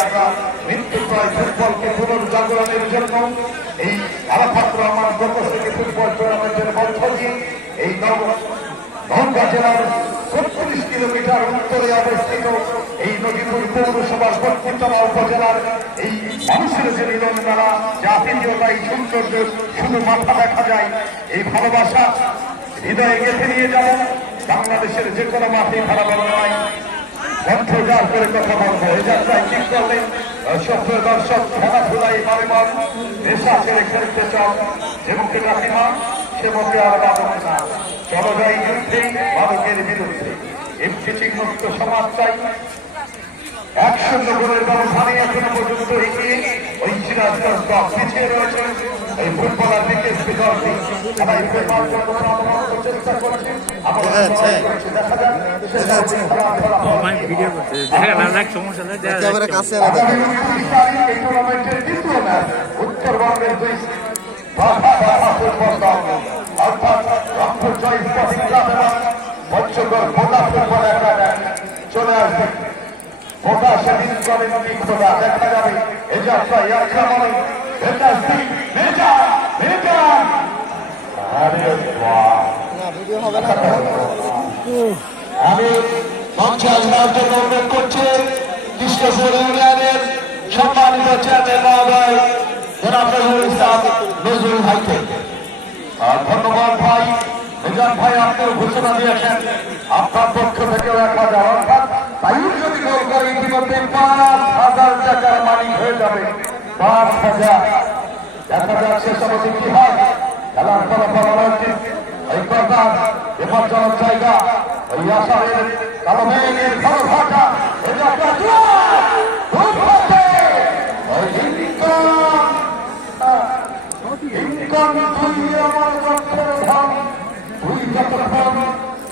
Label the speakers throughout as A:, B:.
A: আমরা? পুনর্জাগরণের জন্য এই আরাফাত রহমান গোপসেকে ফুটবল টুর্নামেন্টের মধ্য দিয়ে এই নব নওগাঁ জেলার ছত্রিশ কিলোমিটার উত্তরে অবস্থিত এই নদীপুর পৌরসভার বটকুতলা উপজেলার এই দেখা যায়, এই ভালোবাসা হৃদয়ে গেঁথে নিয়ে যাব বাংলাদেশের যে কোনো মাঠে নয় এই যাত্রায় ঠিক করলে সভ্য সে মুখে আর বাদক না। চলো যাই যুদ্ধে বাদকের বিরুদ্ধে। এমসিসি মুক্ত সমাজ চাই এক শূন্য গোলের ব্যবধানে এখনও পর্যন্ত এগিয়ে ওই সিরাজগঞ্জ দল পিছিয়ে রয়েছে। এই ফুটবলার বিকেশ বিদর্ভী তারা এই ফুটবল চেষ্টা করছে। আমরা দেখা যাক
B: ভিডিও করতে দেখা না দেখ সমস্যা নেই দেখা
C: ক্যামেরা
B: যাচ্ছে।
C: কাছে এনে দেখ
A: আগামী উনত্রিশ তারিখ এই টুর্নামেন্টের দ্বিতীয় ম্যাচ উত্তরবঙ্গের দুই বাধা বাধা ফুটবল দল অর্থাৎ রংপুর জয় স্পোর্টিং ক্লাব এবং পঞ্চগড় ভোটা ফুটবল একাডেমি চলে আসবে ভোটা সেদিন খোদা দেখা যাবে আরে
C: না
A: আমি মঞ্চে আসবার জন্য অনুরোধ করছি সম্মানিত চেয়ারম্যান মহোদয় ইসলাম নজরুল ভাইকে ধন্যবাদ ভাই নিজাম ভাই আপনিও ঘোষণা দিয়েছেন আপনার পক্ষ থেকেও তাইও যদি গোল করে ইতিমধ্যে পাঁচ হাজার টাকার মালিক হয়ে যাবে। পাঁচ হাজার। দেখা যাক শেষ অবধি কি হয়? খেলার ফলাফল উচিত এই কর্নার বিপজ্জনক জায়গা। ওই জোয়ার! খুব ভালো! ওই লিঙ্কন, আহ, লিঙ্কন তুই আমার লক্ষ্যের ধন, তুই যতক্ষণ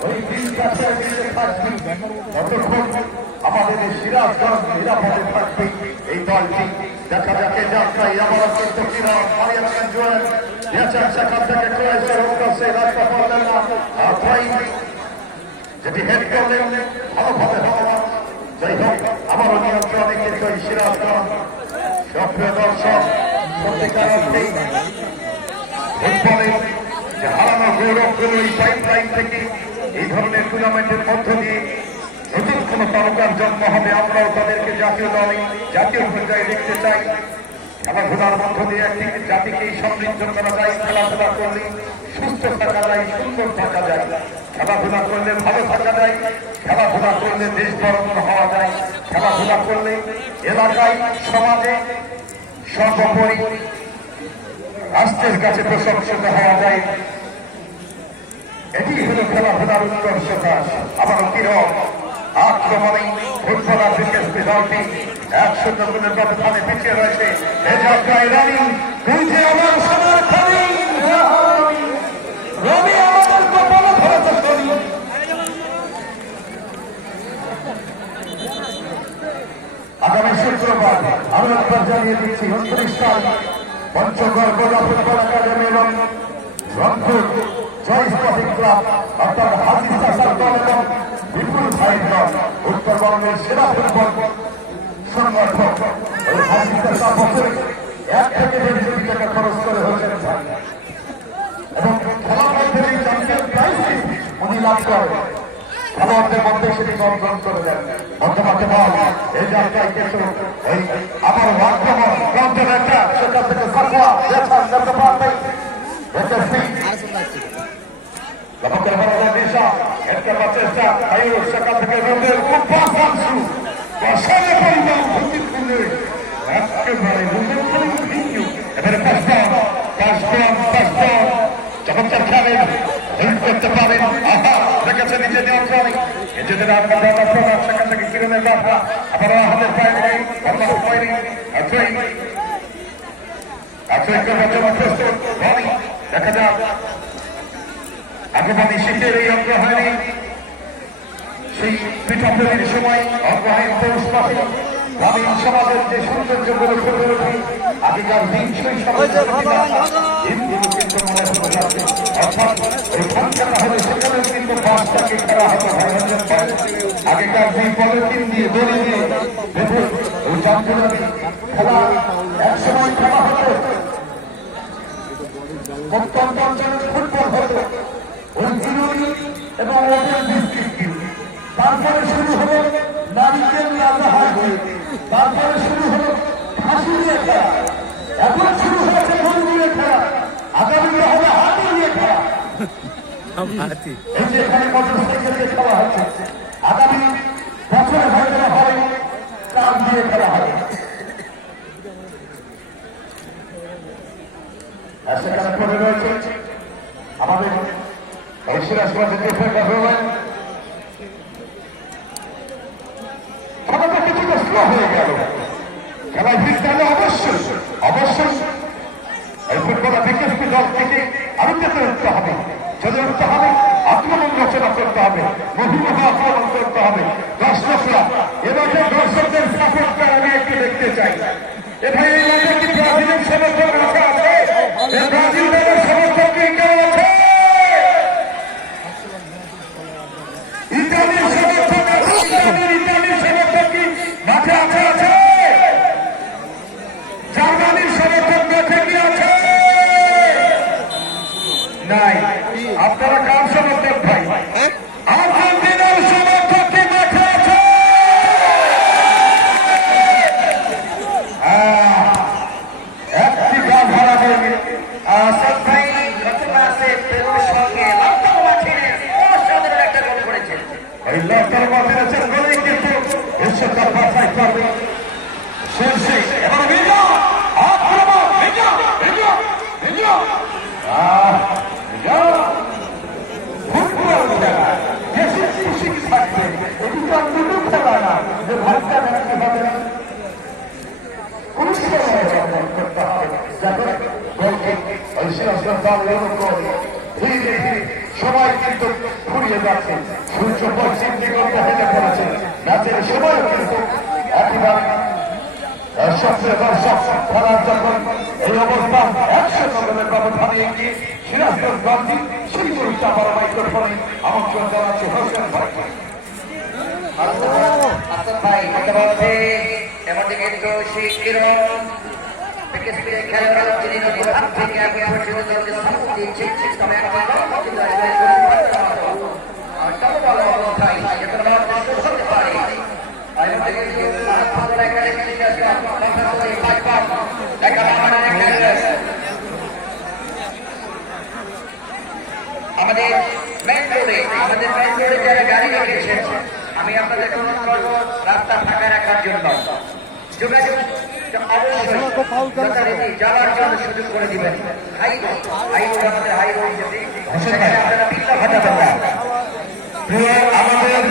A: ওই দিনটাকে দিতে থাকবি, ততক্ষণ আমাদের সিরাজগঞ্জ নিরাপদে থাকবে এই দলটি দেখা যাকে যাত্রায় আমার কিন্তু কিনা ভাই হেড করলেন ভালোভাবে হবে যাই হোক আমার নিয়ন্ত্রণে কিন্তু এই সিরাজগঞ্জ সক্রিয় দর্শক সত্যিকার অর্থেই ফুটবলের হারানো গৌরবগুলো এই পাইপ লাইন থেকে এই ধরনের টুর্নামেন্টের মধ্য দিয়ে নতুন কোন তারকার জন্ম হবে, আমরাও তাদেরকে জাতীয় দলে, জাতীয় পর্যায়ে দেখতে চাই। খেলাধুলার মধ্য দিয়ে একটি জাতিকে সমৃদ্ধ করা যায় খেলাধুলা করলে সুস্থ থাকা যায়, সুন্দর থাকা যায়। খেলাধুলা করলে ভালো থাকা যায় খেলাধুলা করলে দেশ বরণ হওয়া যায়। খেলাধুলা করলে এলাকায়, সমাজে সর্বোপরি রাষ্ট্রের কাছে প্রশংসিত হওয়া যায়। এটি হলো খেলাধুলার উৎকর্ষতা আবার কিরম আক্রমণে ফুটবলার বিকেশ দলটি এক শূন্য গুণের ব্যবধানে পিছিয়ে রয়েছে এ যাত্রায় রানী তুই যে আমার সোনার খনি রবি আমাদের কপালে ধরেছে শনি আগামী শুক্রবার আরও একবার জানিয়ে দিচ্ছি উনত্রিশ তারিখ পঞ্চগড় গোলা ফুটবল একাডেমি এবং রংপুর। জয় স্পোর্টিং ক্লাব অর্থাৎ হাজি শাসার দল এবং বিপুল ভাই দল উত্তরবঙ্গের সেরা ফুটবল এক খরচ করে হয়েছেন এবং খেলার উনি লাভ করেন খেলোয়াড়দের মধ্যে সেটি অর্জন করে দেন মধ্যমাঠে বল এই এই আবার আক্রমণ গ্রান্টের একটা সেখান থেকে সাকুয়া দেখান করতে পারবে এসএসসি লবকের বড় দিশা একটা চেষ্টা আয়ুষ সেখান থেকে রোদের উপাসন শুরু বসালে পরিমাণ ক্ষতি করলে একেবারে পরিমাণ ভিন্ন এবারে পাঁচজন পাঁচজন পাঁচজন চমৎকার খেলেন হেল্প করতে পারেন, আহা রেখেছে নিজে নিয়ন্ত্রণে। নিজেদের আপনার প্রস্তুত দেখা যাক আগামী শীতের এই অগ্রহায়ণে, সেই পিঠাপুলির সময় অগ্রহায়ণ পৌষ মাসে গ্রামীণ সমাজের যে সৌন্দর্যগুলো ফুটে ওঠে, আগেকার দিন সেই সমাজ হিন্দু কিন্তু কিন্তু বাসটাকে আগেকার দিন পলিথিন দিয়ে, দড়ি দিয়ে দেখুন ওই চাঁদগুলোকে খেলা একসময় খেলা হতো। অত্যন্ত এবং ওপেন তারপরে শুরু হলো নারীদের রাজা হাসি তারপরে শুরু হলো ফাঁসি দিয়ে খেলা। এখন শুরু হয়েছে গরু দিয়ে খেলা। আগামীতে হবে হাতি দিয়ে খেলা।
B: হাতি।
A: এই যে এখানে মোটর সাইকেল দিয়ে খেলা হচ্ছে। আগামী বছরে হয়তো হয় ট্রাক দিয়ে খেলা হবে? সেখানে পড়ে রয়েছে আমাদের এই সিরাজগঞ্জের ডিফেন্ডার রয়েছেন খেলাটা কিছুটা স্লো হয়ে গেল খেলায় ভিড় তাহলে অবশ্যই অবশ্যই এই ফুটবলার বিকেএসপি দল থেকে আরও উঠতে হবে চলে উঠতে হবে আক্রমণ রচনা করতে হবে মহিমা আক্রমণ করতে হবে দর্শকরা এবারে দর্শকদের সাপোর্টটা আমি একটু দেখতে চাই এ ভাই এই মাঠে কি ব্রাজিলের সমর্থক রাখা আছে ব্রাজিল দলের সমর্থক কি কেউ আছে ইতালির সমর্থক আছে? ইতালির ইতালির সমর্থক কি মাঠে আছে আছে জার্মানির সমর্থক মাঠে কি আছে নাই। আপনারা কার সমর্থক ভাই আর্জেন্টিনার সমর্থক কি মাঠে আছে আহ, একটি গাল হারাবে
C: আসাদ ভাই গত মাসে পেরুর সঙ্গে লন্ডন মাঠের অসাধারণ একটা গোল করেছেন
A: এই লক্ষ্যের মধ্যে আছে বলে কিন্তু এসে তার বাছাই করবে শেষে এবার মিডিয়া আক্রমণ মিডিয়া মিডিয়া মিডিয়া আহ মিডিয়া ফুটবল খেলা দেশে খুশি থাকবে এটি তো দুটো খেলা না যে ভাগ্যা রাখতে হবে কোন সময় অর্জন করতে হবে যাতে গোলকে ওই সিরাজগঞ্জ দলের উপর ধীরে ধীরে সবাই কিন্তু ফুরিয়ে যাচ্ছে সূর্য পশ্চিম দিকে হেঁটে পড়েছে ম্যাচের সময় কিন্তু একেবারে আহ, দর্শক খেলার যখন এই অবস্থান একশো কদমের ব্যবধানে এগিয়ে সিরাজগঞ্জ দলটি সেই মুহূর্তে আবার মাইক্রোফোনে আমন্ত্রণ জানাচ্ছে হোসেন ভাই।
C: ভাই মধ্যবর্তী এমনটি কিন্তু শিখিরণ বিকেএসপির খেলোয়াড় যিনি নদীর থেকে এখন পর্যন্ত দলকে সাপোর্ট দিচ্ছেন তবে এখন কিন্তু আসলে আর তবে বলা অবস্থায় যেতে হতে পারে আর এমনটি কিন্তু মারাত্মক একাডেমি থেকে আসলে প্রফেসর ইফাক পাক দেখা আমাদের একাডেমি আমাদের মেন রোডে আমাদের মেন রোডে যারা গাড়ি রেখেছেন আমি আপনাদের অনুরোধ করব রাস্তা ফাঁকা রাখার জন্য। যোগাযোগ যাওয়ার জন্য সুযোগ করে দিবেন। হাই হাই রোড আমাদের হাই রোড যদি আপনারা পিছলা ঘটাবেন না।
A: প্রিয় আমাদের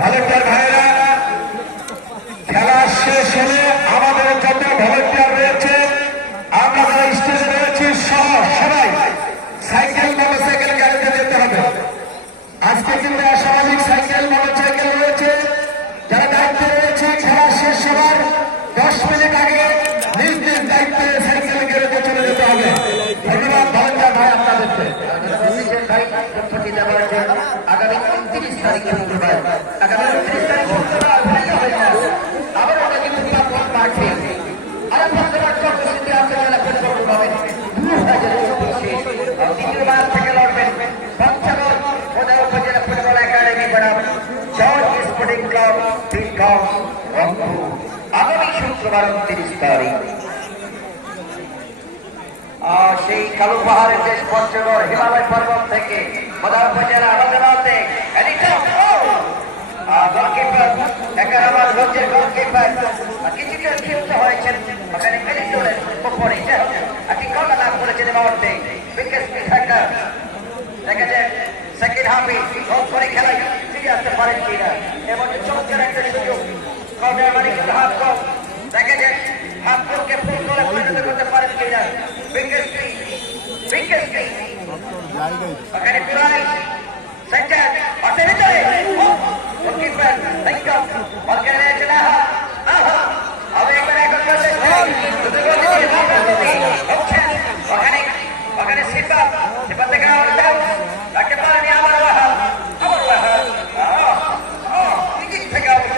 A: ভলেন্টিয়ার ভাইয়েরা খেলা শেষ হলে আমাদের যত ভলেন্টিয়ার রয়েছে আমরা যারা স্টেজে রয়েছি সহ সবাই সাইকেল মোটরসাইকেল গাড়িতে যেতে হবে আজকে কিন্তু অস্বাভাবিক সাইকেল মোটরসাইকেল রয়েছে যারা দায়িত্বে রয়েছে খেলা শেষ হওয়ার দশ মিনিট আগে নিজ নিজ দায়িত্বে সাইকেল গাড়িতে চলে যেতে হবে ধন্যবাদ ভলেন্টিয়ার ভাই আপনাদেরকে
C: রশিদের ভাই তথ্যটি দেওয়ার জন্য আগামী উনত্রিশ তারিখ কিন্তু পাবন মাঠে আর পঞ্চবার কর্মসূচি আন্তর্জাতিক ফুটবল হবে দু হাজার চব্বিশে দ্বিতীয়বার থেকে লড়বেন পঞ্চগড় ওদের উপজেলা ফুটবল একাডেমি বনাম জর্জ স্পোর্টিং ক্লাব টিকম রংপুর আগামী শুক্রবার উনত্রিশ তারিখ সেই কালো পাহাড়ের দেশ পঞ্চগড় হিমালয় পর্বত থেকে মদার উপজেলা আলোচনাতে গোলকিপার একা আমার রোজের গোলকিপার কিছুটা ক্ষিপ্ত হয়েছেন ওখানে মেরিটোলের উপরে। একটি কলা লাভ করেছেন এই মুহূর্তে বিকেএসপি ঢাকা দেখা যায় সেকেন্ড হাফে গোল করে খেলায় ফিরে আসতে পারেন কিনা। এমন চমৎকার একটা সুযোগ। কর্নার মানে কিন্তু হাফ গোল দেখা যায় হাফ গোলকে ফুল করে পরিণত করতে পারেন কিনা বিকেএসপি বিকেএসপি ওখানে প্রায় সেন্টার